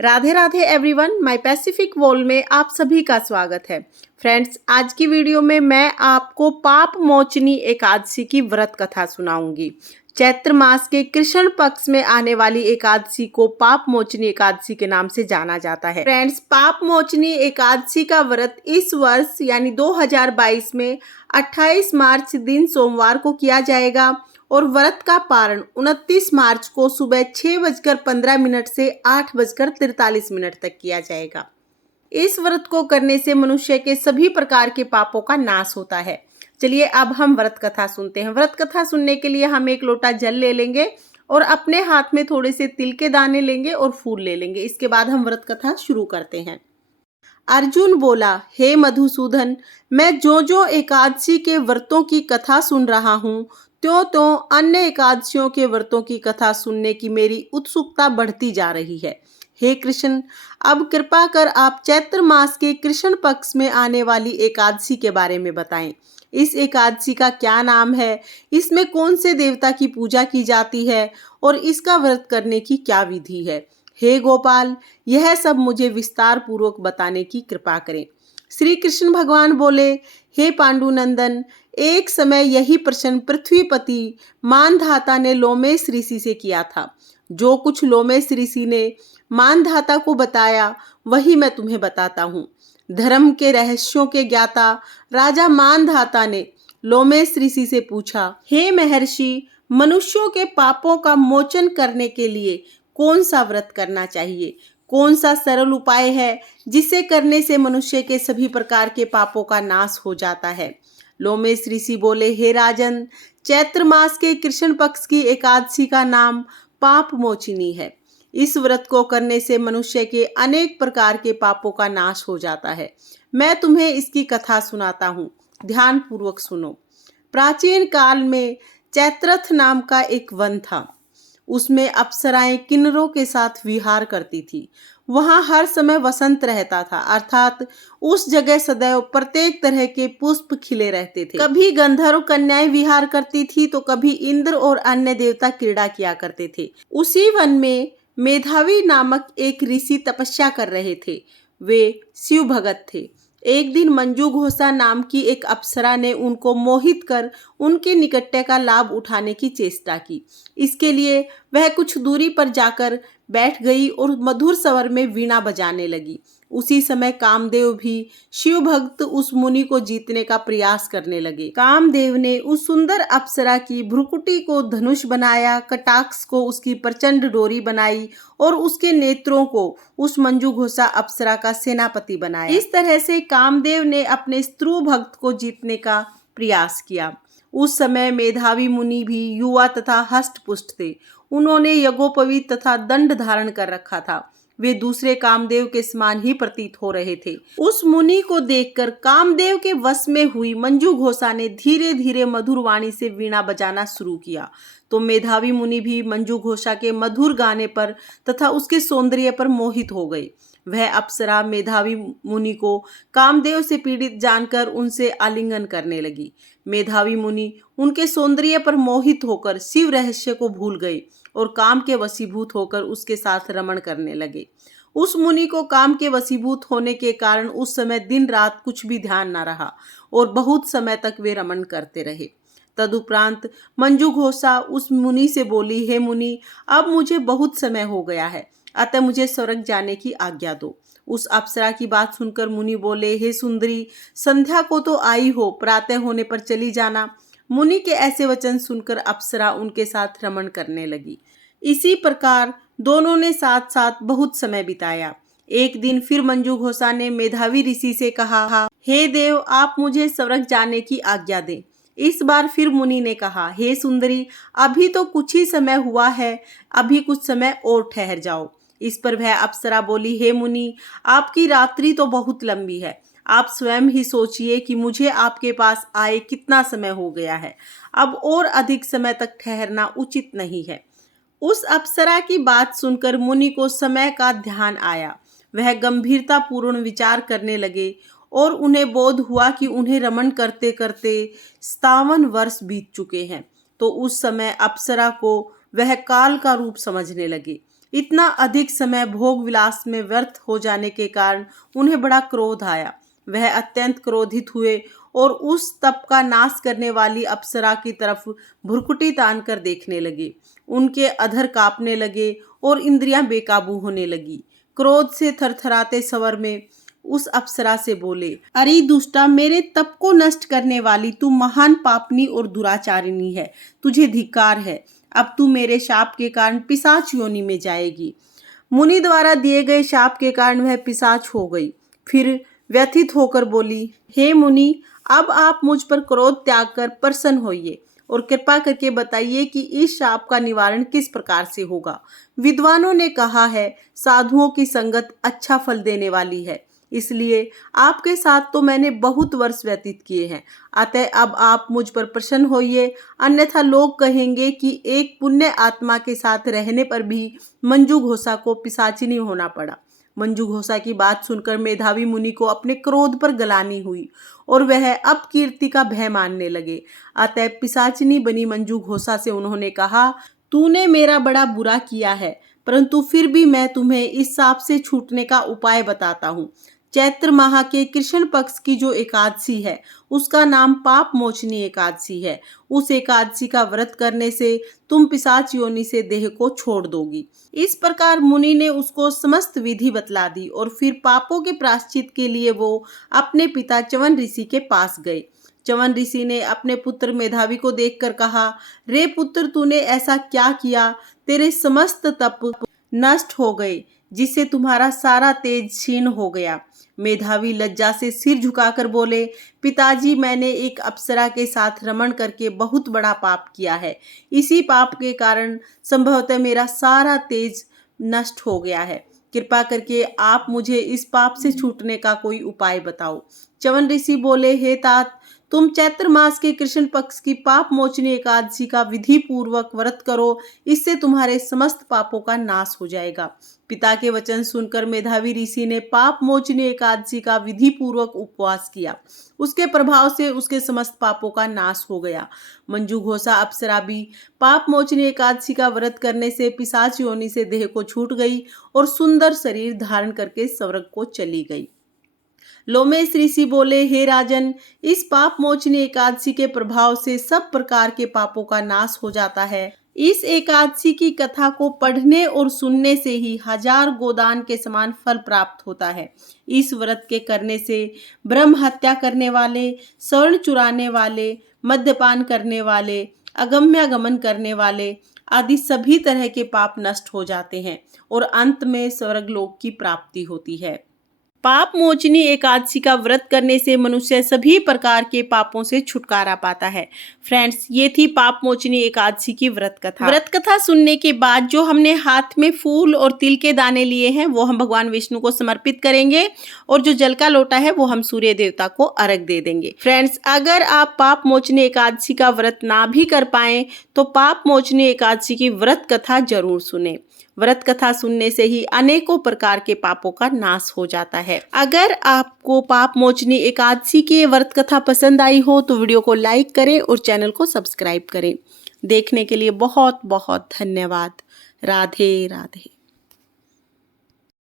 Radhe Radhe everyone, my Pacific wall में आप सभी का स्वागत है। फ्रेंड्स, आज की वीडियो में मैं आपको पाप मोचनी एकादशी की व्रत कथा सुनाऊंगी। चैत्र मास के कृष्ण पक्ष में आने वाली एकादशी को पाप मोचनी एकादशी के नाम से जाना जाता है। फ्रेंड्स, पाप मोचनी एकादशी का व्रत इस वर्ष यानी 2022 में 28 मार्च दिन सोमवार को किया जाएगा और व्रत का पारण 29 मार्च को सुबह 6:15 से 8:43 तक किया जाएगा। इस व्रत को करने से मनुष्य के सभी प्रकार के पापों का नाश होता है। चलिए अब हम व्रत कथा सुनते हैं। व्रत कथा सुनने के लिए हम एक लोटा जल ले लेंगे और अपने हाथ में थोड़े से तिल के दाने लेंगे और फूल ले लेंगे। इसके बाद हम व्रत कथा शुरू करते हैं। अर्जुन बोला, हे मधुसूदन, मैं जो एकादशी के व्रतों की कथा सुन रहा हूँ, त्यों अन्य एकादशियों के व्रतों की कथा सुनने की मेरी उत्सुकता बढ़ती जा रही है। हे कृष्ण, अब कृपा कर आप चैत्र मास के कृष्ण पक्ष में आने वाली एकादशी के बारे में बताएं। इस एकादशी का क्या नाम है, इसमें कौन से देवता की पूजा की जाती है और इसका व्रत करने की क्या विधि है। हे गोपाल, यह सब मुझे विस्तार पूर्वक बताने की कृपा करें। श्री कृष्ण भगवान बोले, हे पांडुनंदन, एक समय यही प्रश्न पृथ्वीपति मानधाता ने लोमेश ऋषि से किया था। जो कुछ लोमेश ऋषि ने मानधाता को बताया वही मैं तुम्हें बताता हूँ। धर्म के रहस्यों के ज्ञाता राजा मानधाता ने लोमेश ऋषि से पूछा, हे महर्षि, मनुष्यों के पापों का मोचन करने के लिए कौन सा व्रत करना चाहिए? कौन सा सरल उपाय है जिसे करने से मनुष्य के सभी प्रकार के पापों का नाश हो जाता है? लोमेश ऋषि बोले, हे राजन, चैत्र मास के कृष्ण पक्ष की एकादशी का नाम पाप मोचिनी है। इस व्रत को करने से मनुष्य के अनेक प्रकार के पापों का नाश हो जाता है। मैं तुम्हें इसकी कथा सुनाता हूँ, ध्यान पूर्वक सुनो। प्राचीन काल में चैत्रथ नाम का एक वन था। उसमें अप्सराएं किन्नरों के साथ विहार करती थी। वहां हर समय वसंत रहता था, अर्थात उस जगह सदैव प्रत्येक तरह के पुष्प खिले रहते थे। कभी गंधर्व कन्याएं विहार करती थी तो कभी इंद्र और अन्य देवता क्रीड़ा किया करते थे। उसी वन में मेधावी नामक एक ऋषि तपस्या कर रहे थे। वे शिव भगत थे। एक दिन मंजू घोषा नाम की एक अप्सरा ने उनको मोहित कर उनके निकटता का लाभ उठाने की चेष्टा की। इसके लिए वह कुछ दूरी पर जाकर बैठ गई और मधुर स्वर में वीणा बजाने लगी। उसी समय कामदेव भी शिव भक्त उस मुनि को जीतने का प्रयास करने लगे। कामदेव ने उस सुंदर अप्सरा की भ्रुकुटी को धनुष बनाया, कटाक्ष को उसकी प्रचंड डोरी बनाई और उसके नेत्रों को उस मंजू घोषा अप्सरा का सेनापति बनाया। इस तरह से कामदेव ने अपने स्त्रु भक्त को जीतने का प्रयास किया। उस समय मेधावी मुनि भी युवा तथा हष्ट पुष्ट थे। उन्होंने यज्ञोपवीत तथा दंड धारण कर रखा था। वे दूसरे कामदेव के समान ही प्रतीत हो रहे थे। उस मुनि को देखकर कामदेव के वश में हुई मंजू घोषा ने धीरे धीरे मधुर वाणी से वीणा बजाना शुरू किया तो मेधावी मुनि भी मंजू घोषा के मधुर गाने पर तथा उसके सौंदर्य पर मोहित हो गए। वह अप्सरा मेधावी मुनि को कामदेव से पीड़ित जानकर उनसे आलिंगन करने लगी। मेधावी मुनि उनके सौंदर्य पर मोहित होकर शिव रहस्य को भूल गए और काम के वशीभूत होकर उसके साथ रमण करने लगे। उस मुनि को काम के वशीभूत होने के कारण उस समय दिन रात कुछ भी ध्यान न रहा और बहुत समय तक वे रमण करते रहे। तदुपरांत मंजू घोषा उस मुनि से बोली, हे मुनि, अब मुझे बहुत समय हो गया है, अतः मुझे स्वर्ग जाने की आज्ञा दो। उस अप्सरा की बात सुनकर मुनि बोले, हे सुंदरी, संध्या को तो आई हो, प्रातः होने पर चली जाना। मुनि के ऐसे वचन सुनकर अप्सरा उनके साथ रमण करने लगी। इसी प्रकार दोनों ने साथ साथ बहुत समय बिताया। एक दिन फिर मंजू घोषा ने मेधावी ऋषि से कहा, हे देव, आप मुझे स्वर्ग जाने की आज्ञा दें। इस बार फिर मुनि ने कहा, हे सुंदरी, अभी तो कुछ ही समय हुआ है, अभी कुछ समय और ठहर जाओ। इस पर वह अप्सरा बोली, हे मुनि, आपकी रात्रि तो बहुत लंबी है। आप स्वयं ही सोचिए कि मुझे आपके पास आए कितना समय हो गया है। अब और अधिक समय तक ठहरना उचित नहीं है। उस अप्सरा की बात सुनकर मुनि को समय का ध्यान आया। वह गंभीरता पूर्ण विचार करने लगे और उन्हें बोध हुआ कि उन्हें रमण करते करते 57 वर्ष बीत चुके हैं। तो उस समय अप्सरा को वह काल का रूप समझने लगे। इतना अधिक समय भोग विलास में व्यर्थ हो जाने के कारण उन्हें बड़ा क्रोध आया। वह अत्यंत क्रोधित हुए और उस तप का नाश करने वाली अप्सरा की तरफ भुरकुटी तान कर देखने लगे। उनके अधर कांपने लगे और इंद्रियां बेकाबू होने लगी। क्रोध से थरथराते स्वर में उस अप्सरा से बोले, अरे दुष्टा, मेरे तप को नष्ट करने वाली तू महान पापनी और दुराचारिणी है। तुझे धिक्कार है। अब तू मेरे शाप के कारण पिशाच योनि में जाएगी। मुनि द्वारा दिए गए शाप के कारण वह पिशाच हो गई। फिर व्यथित होकर बोली, हे मुनि, अब आप मुझ पर क्रोध त्याग कर प्रसन्न होइए और कृपा करके बताइए कि इस शाप का निवारण किस प्रकार से होगा। विद्वानों ने कहा है, साधुओं की संगत अच्छा फल देने वाली है, इसलिए आपके साथ तो मैंने बहुत वर्ष व्यतीत किए हैं। अतः अब आप मुझ पर प्रसन्न होइए, अन्यथा लोग कहेंगे कि एक पुण्य आत्मा के साथ रहने पर भी मंजू घोषा को पिशाचिनी होना पड़ा। मंजू घोषा की बात सुनकर मेधावी मुनि को अपने क्रोध पर गलानी हुई और वह अपकीर्ति का भय मानने लगे। अतः पिशाचिनी बनी मंजू घोषा से उन्होंने कहा, तूने मेरा बड़ा बुरा किया है, परंतु फिर भी मैं तुम्हें इस शाप से छूटने का उपाय बताता हूँ। चैत्र माह के कृष्ण पक्ष की जो एकादशी है उसका नाम पाप मोचनी एकादशी है। उस एकादशी का व्रत करने से तुम पिशाच योनि से देह को छोड़ दोगी। इस प्रकार मुनि ने उसको समस्त विधि बतला दी और फिर पापों के प्रायश्चित के लिए वो अपने पिता च्यवन ऋषि के पास गए। च्यवन ऋषि ने अपने पुत्र मेधावी को देखकर कहा, रे पुत्र, तूने ऐसा क्या किया? तेरे समस्त तप नष्ट हो गए, जिससे तुम्हारा सारा तेज क्षीण हो गया। मेधावी लज्जा से सिर झुकाकर बोले, पिताजी, मैंने एक अप्सरा के साथ रमण करके बहुत बड़ा पाप किया है। इसी पाप के कारण संभवतः मेरा सारा तेज नष्ट हो गया है। कृपा करके आप मुझे इस पाप से छूटने का कोई उपाय बताओ। च्यवन ऋषि बोले, हे तात, तुम चैत्र मास के कृष्ण पक्ष की पाप मोचनी एकादशी का विधि पूर्वक व्रत करो, इससे तुम्हारे समस्त पापों का नाश हो जाएगा। पिता के वचन सुनकर मेधावी ऋषि ने पाप मोचनी एकादशी का विधि पूर्वक उपवास किया। उसके प्रभाव से उसके समस्त पापों का नाश हो गया। मंजू घोषा अप्सरा भी पाप मोचनी एकादशी का व्रत करने से पिशाच योनि से देह को छूट गई और सुंदर शरीर धारण करके स्वर्ग को चली गई। लोमेश ऋषि बोले, हे राजन, इस पाप मोचनी एकादशी के प्रभाव से सब प्रकार के पापों का नाश हो जाता है। इस एकादशी की कथा को पढ़ने और सुनने से ही 1000 गोदान के समान फल प्राप्त होता है। इस व्रत के करने से ब्रह्म हत्या करने वाले, स्वर्ण चुराने वाले, मद्यपान करने वाले, अगम्यागमन करने वाले आदि सभी तरह के पाप नष्ट हो जाते हैं और अंत में स्वर्गलोक की प्राप्ति होती है। पाप मोचनी एकादशी का व्रत करने से मनुष्य सभी प्रकार के पापों से छुटकारा पाता है। फ्रेंड्स, ये थी पाप मोचनी एकादशी की व्रत कथा। व्रत कथा सुनने के बाद जो हमने हाथ में फूल और तिल के दाने लिए हैं वो हम भगवान विष्णु को समर्पित करेंगे और जो जल का लोटा है वो हम सूर्य देवता को अर्घ दे देंगे। फ्रेंड्स, अगर आप पाप मोचनी एकादशी का व्रत ना भी कर पाए तो पाप मोचनी एकादशी की व्रत कथा जरूर सुने। व्रत कथा सुनने से ही अनेकों प्रकार के पापों का नाश हो जाता है। अगर आपको पाप मोचनी एकादशी की व्रत कथा पसंद आई हो तो वीडियो को लाइक करें और चैनल को सब्सक्राइब करें। देखने के लिए बहुत बहुत धन्यवाद। राधे राधे।